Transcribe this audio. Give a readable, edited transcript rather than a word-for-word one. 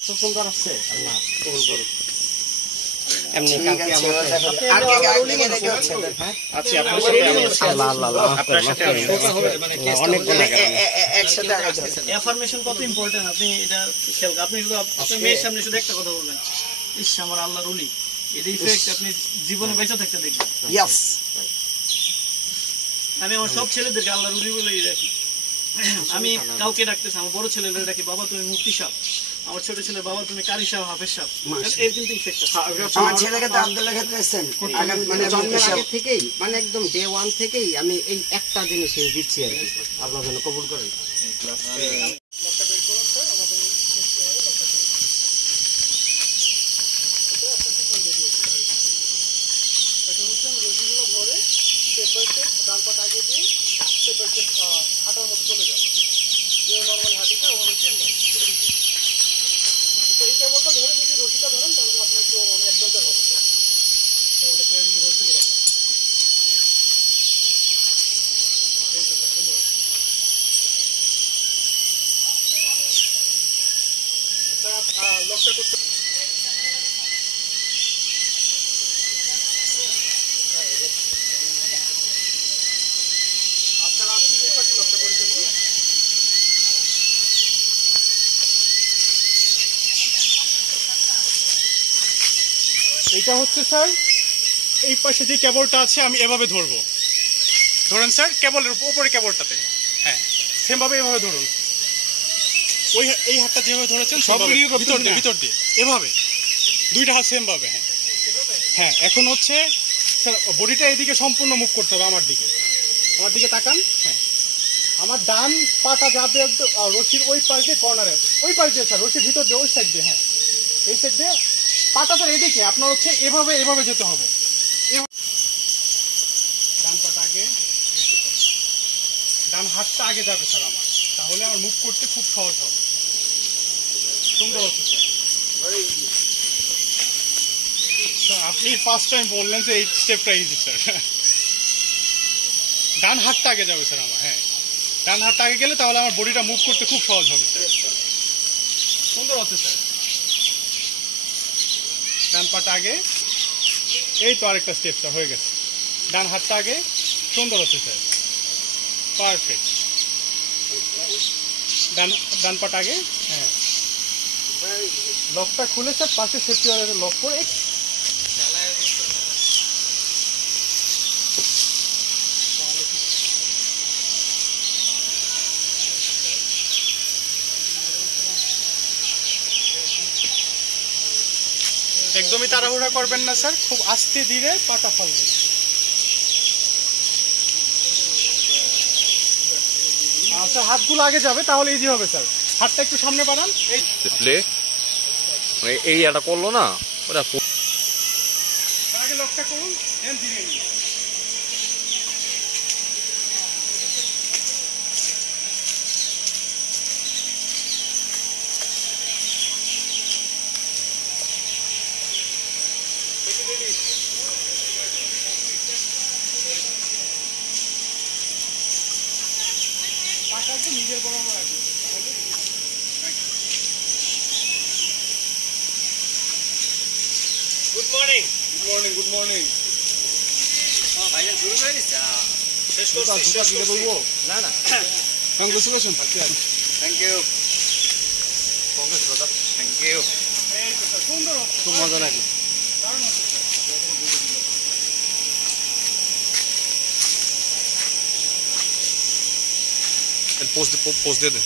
তো সুন্দর আছে আল্লাহ কবুল করুক। এমনি কালকে আচ্ছা আপনার সাথে আপনার সাথে অনেক একসাথে এফার্মেশন কত ইম্পর্টেন্ট আপনি এটা খেয়াল আপনি শুধু আপনার মেয়ের সামনে শুধু একটা কথা বলবেন, ইস আমার আল্লাহর ওলি, এর ইফেক্ট আপনি জীবনে বেঁচে থাকতে দেখবেন। ইয়েস আমি আমার সব ছেলেদেরকে আল্লাহর ওলি বলেই রাখি। আমি কাউকে ডাকতেছি, আমার বড় ছেলেদের ডাকি বাবা তুমি মুফতি সাহেব, আমার ছোট ছেলে বাবা তুমি কারি সাহেব, হাফেজ সাহেব। এর কিন্তু ইফেক্ট আছে। আমার ছেলেকে দাম দিলে ক্ষেত্রে মানে জন্মের আগে থেকেই মানে একদম ডে 1 থেকেই আমি এই একটা জিনিস দিচ্ছি আর কি, আল্লাহ যেন কবুল করেন। এটা হচ্ছে স্যার এই পাশে যে কেবলটা আছে আমি এভাবে ধরবো, ধরুন স্যার কেবলের উপরে কেবলটাতে, হ্যাঁ সেমভাবে এভাবে ধরুন। ওই এই হাতটা যেভাবে ধরেছেন সব ভিতর দিয়ে এভাবে দুইটা হাত সেমভাবে। হ্যাঁ হ্যাঁ এখন হচ্ছে স্যার বডিটা এদিকে সম্পূর্ণ মুভ করতে হবে, আমার দিকে তাকান। হ্যাঁ আমার ডান পাটা যাবে রশির ওই পাশ দিয়ে কর্নারে, ওই পাশ দিয়ে স্যার রশির ভিতর দিয়ে ওই সাইড দিয়ে, হ্যাঁ এই সাইড দিয়ে পাটা স্যার এদিকে আপনার হচ্ছে এভাবে যেতে হবে। ডান পাটা আগে, ডান হাতটা আগে যাবে স্যার আমার, তাহলে আমার মুভ করতে খুব সহজ হবে। সুন্দর হচ্ছে স্যার, আপনি ফার্স্ট টাইম বললেন যে এই স্টেপটা ইজি স্যার। ডান হাতটা আগে যাবে স্যার আমার, হ্যাঁ ডান হাতটা আগে গেলে তাহলে আমার বডিটা মুভ করতে খুব সহজ হবে স্যার। সুন্দর হচ্ছে স্যার, ডান পাটা আগে, এই তো আরেকটা স্টেপ স্যার হয়ে গেছে। ডান হাতটা আগে, সুন্দর হচ্ছে স্যার, পারফেক্ট। ডান পাটা আগে, হ্যাঁ লকটা খুলে স্যার পাশে সেফটি লক করে একদমই তাড়াহুড়া করবেন না স্যার, খুব আস্তে ধীরে পাটা ফেলবেন। স্যার হাতগুলো আগে যাবে তাহলে ইজি হবে স্যার, হাতটা একটু সামনে বাড়ান। এই এটা করলো না ওটা আগে লকটা করুন, ধীরে নিজের বরাবর আছে। Good morning. Good morning. ভাইয়া শুরু করে দিচ্ছে। শেষ বলবো না না, congratulation. Thank you. Congrats brother, thank you. সুন্দর খুব মজা লাগে। পোস্ট দিয়ে দে।